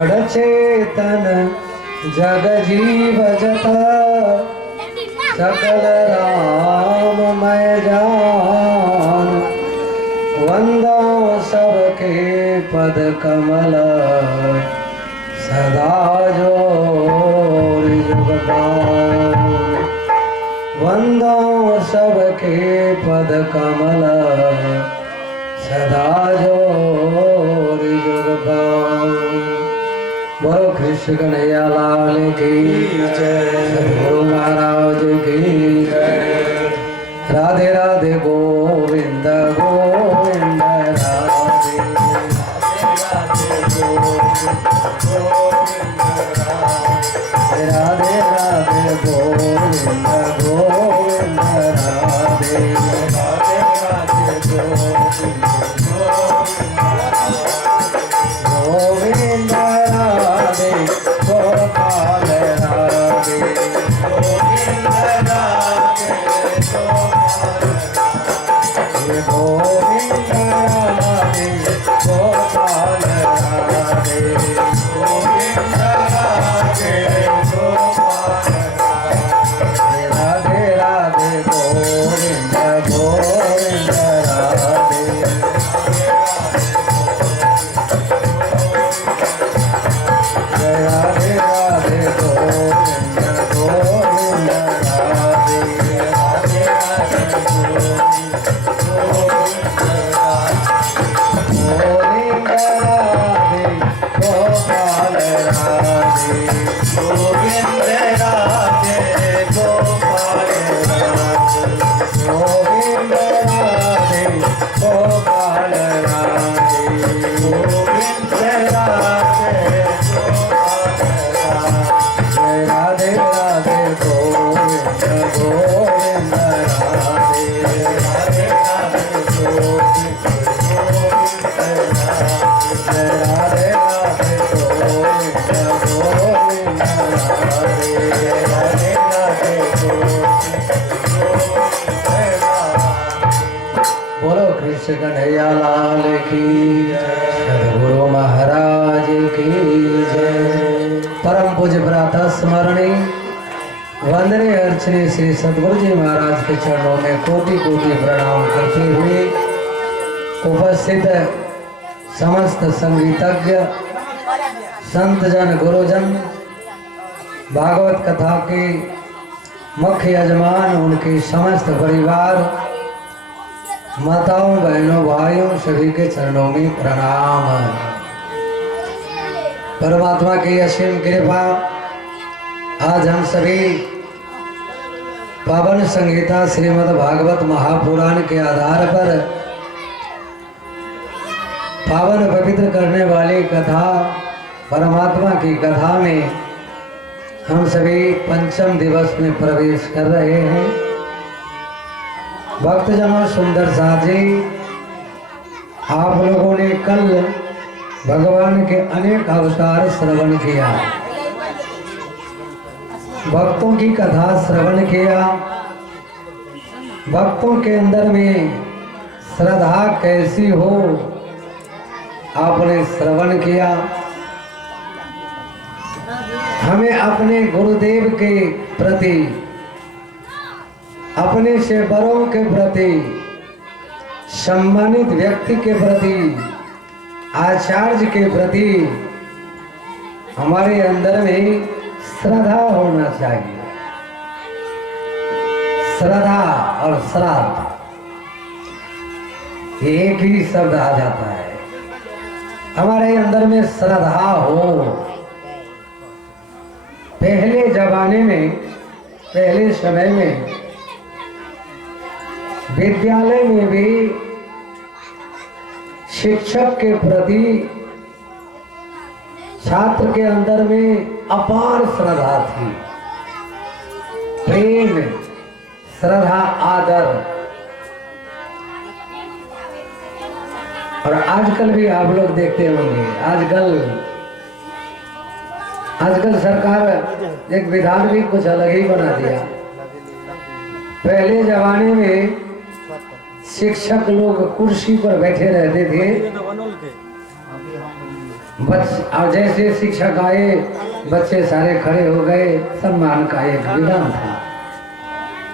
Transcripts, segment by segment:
चेतन जग जीव जता सकल राममय जान। वंदो सबके पद कमल सदा जोर जुगपान। वंदो सबके पद कमल सदा जोर जुगपान। बोलो कृष्ण कन्हैया लाल की जय, सद्गुरु महाराज की जय। राधे राधे गोविंद गोविंद राधे राधे गोविंद राधे राधे गोविंद गोविंद राधे राधे राधे गोविंद गोविंद राधे गोपाल राधे गोविंद राधे गोविंद राधे गोपाल राधे गोविंद राधे गोपाल राधे राधे गोविंद गोविंद राधे राधे राधे गोविंद गोविंद राधे राधे राधे गोविंद राधे गोपाल राधे गोविंद राधे गोपाल राधे गोविंद राधे गोपाल राधे गोविंद राधे राधे राधे गोविंद गोविंद राधे राधे राधे गोविंद राधे राधे गोविंद गोविंद राधे राधे राधे बोलो कृष्ण कन्हैया लाल की सद्गुरु महाराज की जय। परम पूज्य प्रातः स्मरणी वंदनीय अर्चने श्री सद्गुरु जी महाराज के चरणों में कोटि कोटि प्रणाम करते हुए उपस्थित समस्त संगीतज्ञ संत जन गुरुजन भागवत कथा के मुख्य यजमान उनके समस्त परिवार माताओं बहनों भाइयों सभी के चरणों में प्रणाम। परमात्मा की असीम कृपा आज हम सभी पावन संहिता श्रीमद् भागवत महापुराण के आधार पर पावन पवित्र करने वाली कथा परमात्मा की कथा में हम सभी पंचम दिवस में प्रवेश कर रहे हैं। भक्तजनों सुंदर साथ जी, आप लोगों ने कल भगवान के अनेक अवतार श्रवण किया, भक्तों की कथा श्रवण किया, भक्तों के अंदर में श्रद्धा कैसी हो आपने श्रवण किया। हमें अपने गुरुदेव के प्रति, अपने से बड़ों के प्रति, सम्मानित व्यक्ति के प्रति, आचार्य के प्रति हमारे अंदर में श्रद्धा होना चाहिए। श्रद्धा और श्राद्ध एक ही शब्द आ जाता है। हमारे अंदर में श्रद्धा हो। पहले जमाने में, पहले समय में विद्यालय में भी शिक्षक के प्रति छात्र के अंदर में अपार श्रद्धा थी, प्रेम, श्रद्धा, आदर। और आजकल भी आप लोग देखते होंगे, आजकल सरकार एक विधान भी कुछ अलग ही बना दिया। पहले जमाने में शिक्षक लोग कुर्सी पर बैठे रहते थे और जैसे शिक्षक आए बच्चे सारे खड़े हो गए, सम्मान का एक विधान था।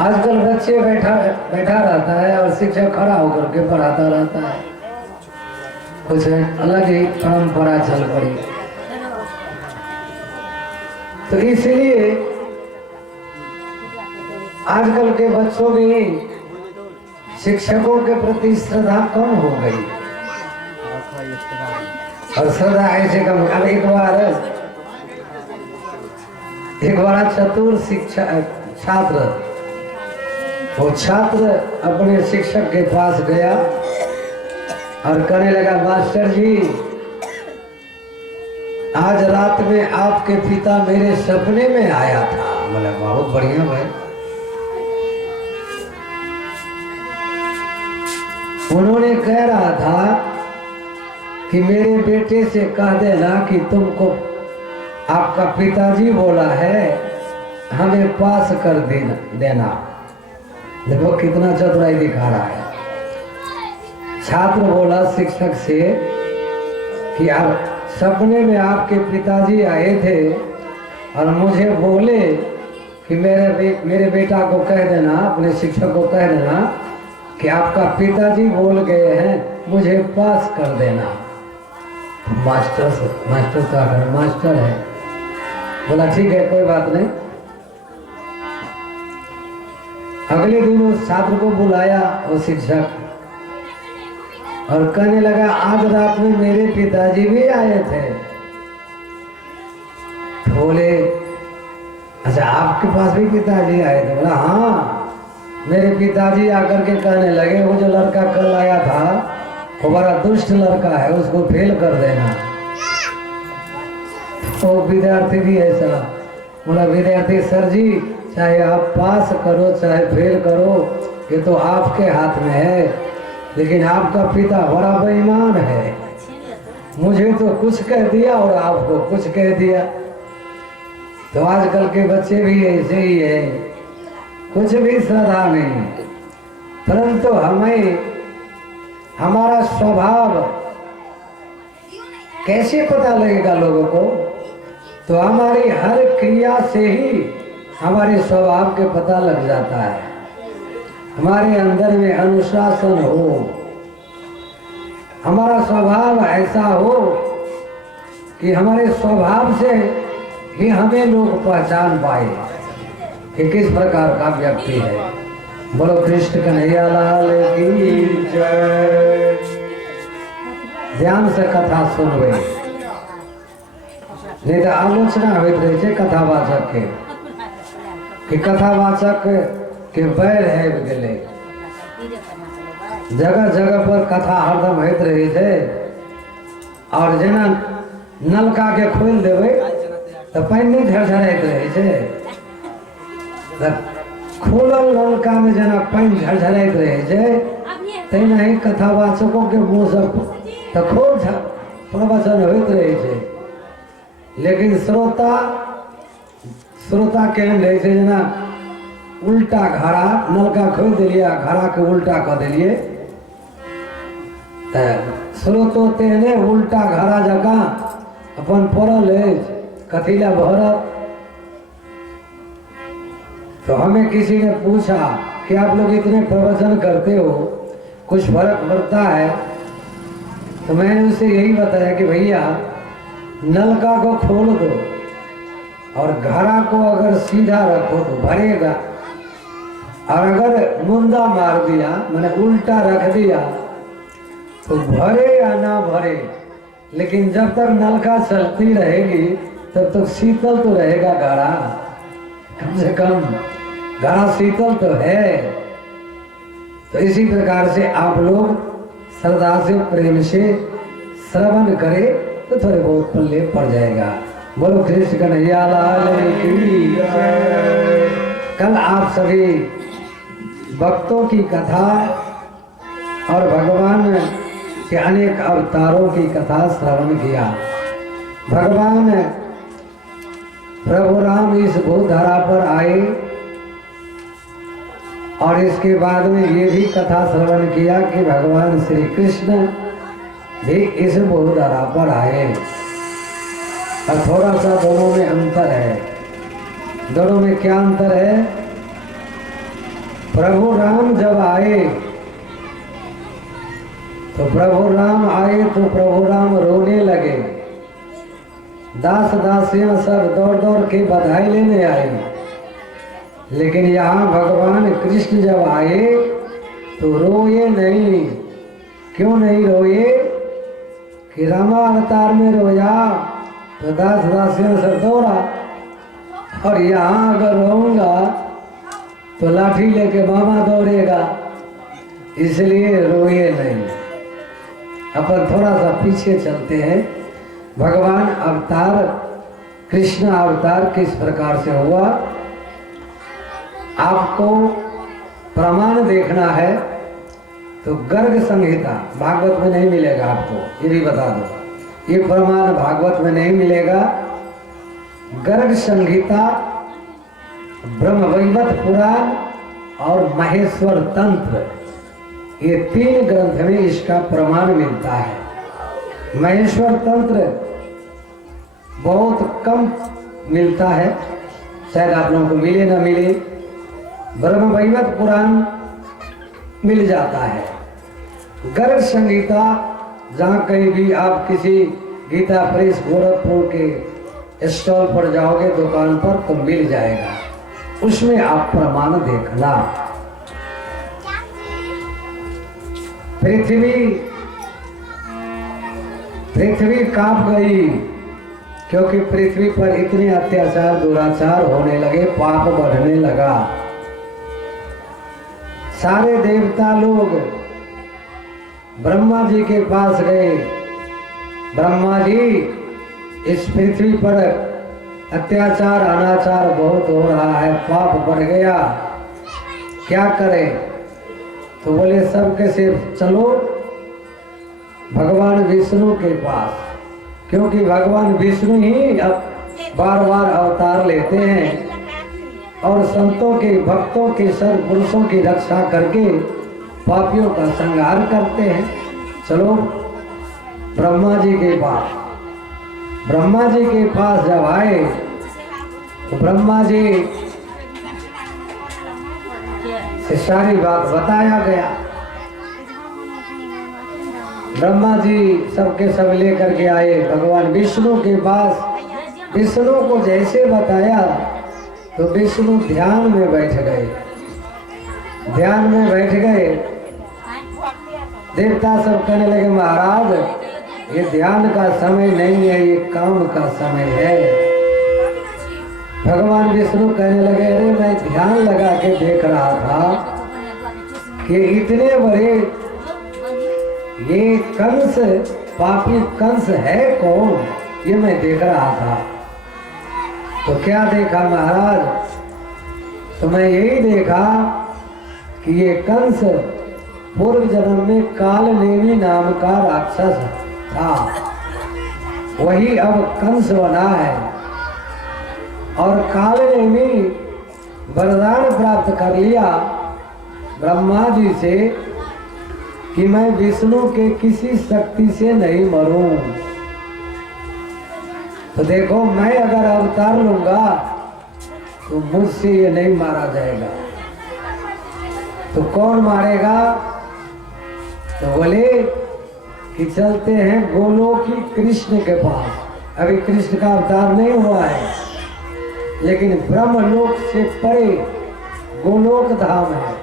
आजकल बच्चे बैठा रहता है और शिक्षक खड़ा होकर के पढ़ाता रहता है, कुछ अलग ही परंपरा चल पड़ी। तो इसलिए आजकल के बच्चों में शिक्षकों के प्रति श्रद्धा कम हो गई, और श्रद्धा ऐसे कम। अब एक बार चतुर छात्र, वो छात्र अपने शिक्षक के पास गया और कहने लगा, मास्टर जी आज रात में आपके पिता मेरे सपने में आया था। बोला बहुत बढ़िया भाई। उन्होंने कह रहा था कि मेरे बेटे से कह देना कि तुमको आपका पिताजी बोला है हमें पास कर देना। देखो कितना चतुराई दिखा रहा है। छात्र बोला शिक्षक से कि आप सपने में आपके पिताजी आए थे और मुझे बोले कि मेरे बेटा को कह देना, अपने शिक्षक को कह देना कि आपका पिताजी बोल गए हैं मुझे पास कर देना। मास्टर का घर मास्टर है, बोला ठीक है कोई बात नहीं। अगले दिन उस छात्र को बुलाया वो शिक्षक और कहने लगा, आज रात में मेरे पिताजी भी आए थे। बोले अच्छा आपके पास भी पिताजी आए थे? बोला हाँ, मेरे पिताजी आकर के कहने लगे वो जो लड़का कल आया था वो बड़ा दुष्ट लड़का है, उसको फेल कर देना। तो विद्यार्थी भी ऐसा बोला, विद्यार्थी सर जी चाहे आप पास करो चाहे फेल करो ये तो आपके हाथ में है, लेकिन आपका पिता बड़ा बेईमान है, मुझे तो कुछ कह दिया और आपको कुछ कह दिया। तो आजकल के बच्चे भी ऐसे ही है, कुछ भी श्रद्धा नहीं, परंतु हमें हमारा स्वभाव कैसे पता लगेगा लोगों को? तो हमारी हर क्रिया से ही हमारे स्वभाव के पता लग जाता है। हमारे अंदर में अनुशासन हो, हमारा स्वभाव ऐसा हो कि हमारे स्वभाव से ही हमें लोग पहचान पाए कि किस प्रकार का व्यक्ति है। बोलो कृष्ण कन्हैया लाल की जय। ध्यान से कथा सुनवे, नहीं तो आलोचना होते रहे कथावाचक के कि कथावाचक के बैर है गले। जगह जगह पर कथा हरदम होते रहे थे, और जेना नलका के खोल देवे तो पानी नहीं झरझराते रहे थे। खोलल नलका में जना पानी झरझराते रहे थे, तेना ही कथावाचकों के मुँह से तो खूब प्रवचन होते रहे थे, लेकिन श्रोता केहन रहे थे जना उल्टा घड़ा नलका खोल दिलिया, घड़ा के उल्टा कर दिलिए, स्रोतो तेने उल्टा घड़ा जगह अपन पड़ल है कथीला भरत। तो हमें किसी ने पूछा कि आप लोग इतने प्रवचन करते हो कुछ फर्क पड़ता है? तो मैंने उसे यही बताया कि भैया नलका को खोल दो और घड़ा को अगर सीधा रखो तो भरेगा, और अगर मुंदा मार दिया मैंने उल्टा रख दिया तो भरे या ना भरे, लेकिन जब तक नलका चलती रहेगी तब तक शीतल तो रहेगा घड़ा, कम से कम घड़ा शीतल तो है। तो इसी प्रकार से आप लोग श्रद्धा से प्रेम से श्रवण करें तो थोड़े बहुत पल्ले पड़ जाएगा। बोलो कृष्ण कन्हैया लाल की जय। कल आप सभी भक्तों की कथा और भगवान के अनेक अवतारों की कथा श्रवण किया। भगवान प्रभु राम इस भूधरा पर आए और इसके बाद में ये भी कथा श्रवण किया कि भगवान श्री कृष्ण भी इस भूधरा पर आए। और थोड़ा सा दोनों में अंतर है। दोनों में क्या अंतर है? प्रभु राम जब आए तो प्रभु राम रोने लगे। दास दासियां सब दौड़ दौड़ के बधाई लेने आई। लेकिन यहाँ भगवान कृष्ण जब आए तो रोए नहीं। क्यों नहीं रोए? कि रामा अवतार में रोया तो दास दासियों से दौड़ा, और यहाँ अगर रोऊंगा तो लाठी लेके मामा दौड़ेगा, इसलिए रोए नहीं। अपन थोड़ा सा पीछे चलते हैं। भगवान अवतार, कृष्ण अवतार किस प्रकार से हुआ, आपको प्रमाण देखना है तो गर्ग संहिता भागवत में नहीं मिलेगा आपको, ये भी बता दो। ये प्रमाण भागवत में नहीं मिलेगा। गर्ग संहिता, ब्रह्मवैवर्त पुराण और महेश्वर तंत्र, ये 3 ग्रंथ में इसका प्रमाण मिलता है। महेश्वर तंत्र बहुत कम मिलता है, शायद आप लोगों को मिले ना मिले। ब्रह्मवैवर्त पुराण मिल जाता है। गर्ग संहिता जहाँ कहीं भी आप किसी गीता प्रेस गोरखपुर के स्टॉल पर जाओगे, दुकान पर, तो मिल जाएगा। उसमें आप प्रमाण देखना। पृथ्वी कांप गई, क्योंकि पृथ्वी पर इतने अत्याचार दुराचार होने लगे, पाप बढ़ने लगा। सारे देवता लोग ब्रह्मा जी के पास गए। ब्रह्मा जी, इस पृथ्वी पर अत्याचार अनाचार बहुत हो रहा है, पाप बढ़ गया, क्या करें? तो बोले सबके से चलो भगवान विष्णु के पास, क्योंकि भगवान विष्णु ही अब बार बार अवतार लेते हैं और संतों के, भक्तों के, सर्व पुरुषों की रक्षा करके पापियों का संहार करते हैं। चलो ब्रह्मा जी के पास। ब्रह्मा जी के पास जब आए तो ब्रह्मा जी से सारी बात बताया गया। ब्रह्मा जी सबके सब लेकर के आए भगवान विष्णु के पास। विष्णु को जैसे बताया तो विष्णु ध्यान में बैठ गए। ध्यान में बैठ गए। देवता सब कहने लगे, महाराज ये ध्यान का समय नहीं है, ये काम का समय है। भगवान विष्णु कहने लगे, अरे मैं ध्यान लगा के देख रहा था कि इतने बड़े ये कंस, पापी कंस है कौन, ये मैं देख रहा था। तो क्या देखा महाराज? तो मैं यही देखा कि ये कंस पूर्व जन्म में कालनेमी नाम का राक्षस था, वही अब कंस बना है। और कालनेमी वरदान प्राप्त कर लिया ब्रह्मा जी से कि मैं विष्णु के किसी शक्ति से नहीं मरूं। तो देखो, मैं अगर अवतार लूंगा तो मुझसे ये नहीं मारा जाएगा। तो कौन मारेगा? तो बोले कि चलते हैं गोलोकी कृष्ण के पास। अभी कृष्ण का अवतार नहीं हुआ है, लेकिन ब्रह्मलोक से परे गोलोक धाम है।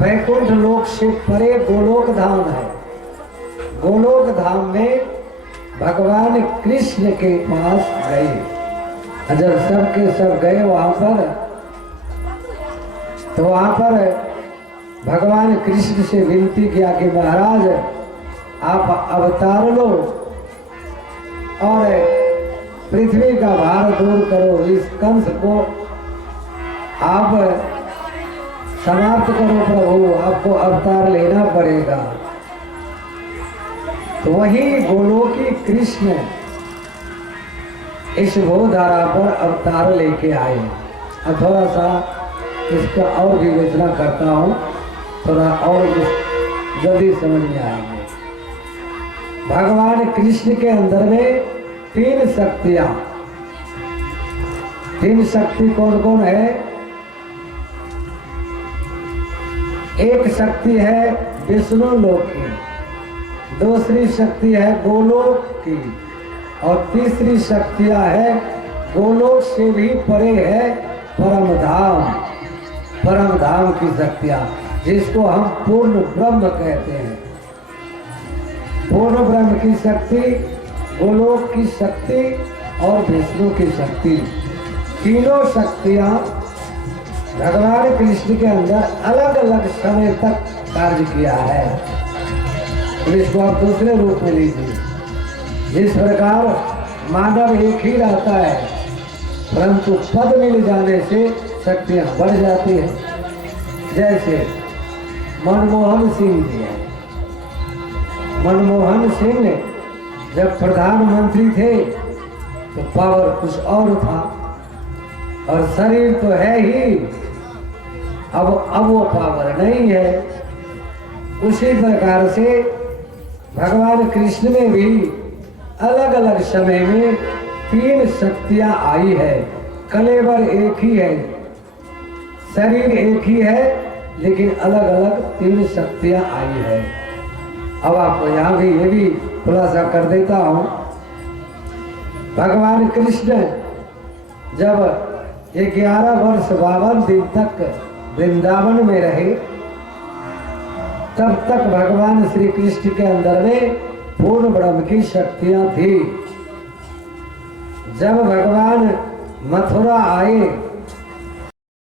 वैकुंठ लोक से परे गोलोक धाम है। गोलोक धाम में भगवान कृष्ण के पास गए। जब सबके सब गए वहां पर, तो वहां पर भगवान कृष्ण से विनती किया कि महाराज आप अवतार लो और पृथ्वी का भार दूर करो, इस कंस को आप समाप्त करो प्रभु, आपको अवतार लेना पड़ेगा। तो वही गोलोकी कृष्ण इस भूधारा पर अवतार लेके आए। अब थोड़ा सा इसका और विवेचना करता हूँ, थोड़ा और जल्दी समझ में आएंगे। भगवान कृष्ण के अंदर में तीन शक्तियां। तीन शक्ति कौन कौन है? एक शक्ति है विष्णु लोक की, दूसरी शक्ति है गोलोक की, और तीसरी शक्तियां है गोलोक से भी परे है परम धाम। परम धाम की शक्तियां, जिसको हम पूर्ण ब्रह्म कहते हैं। पूर्ण ब्रह्म की शक्ति, गोलोक की शक्ति और विष्णु की शक्ति, तीनों शक्तियां भगवान कृष्ण के अंदर अलग अलग समय तक कार्य किया है। तो इसको आप दूसरे रूप में लीजिए। जिस प्रकार मानव एक ही रहता है, परंतु पद मिल जाने से शक्तियां बढ़ जाती हैं। जैसे मनमोहन सिंह जी हैं। मनमोहन सिंह जब प्रधानमंत्री थे तो पावर कुछ और था, और शरीर तो है ही, अब वो पावर नहीं है। उसी प्रकार से भगवान कृष्ण में भी अलग अलग समय में तीन शक्तियां आई है। कलेवर एक ही है, शरीर एक ही है, लेकिन अलग अलग तीन शक्तियां आई है। अब आपको यहाँ भी ये भी खुलासा कर देता हूँ। भगवान कृष्ण जब 11 वर्ष 52 दिन तक वृंदावन में रहे, तब तक भगवान श्री कृष्ण के अंदर में पूर्ण ब्रह्म की शक्तियां थी। जब भगवान मथुरा आए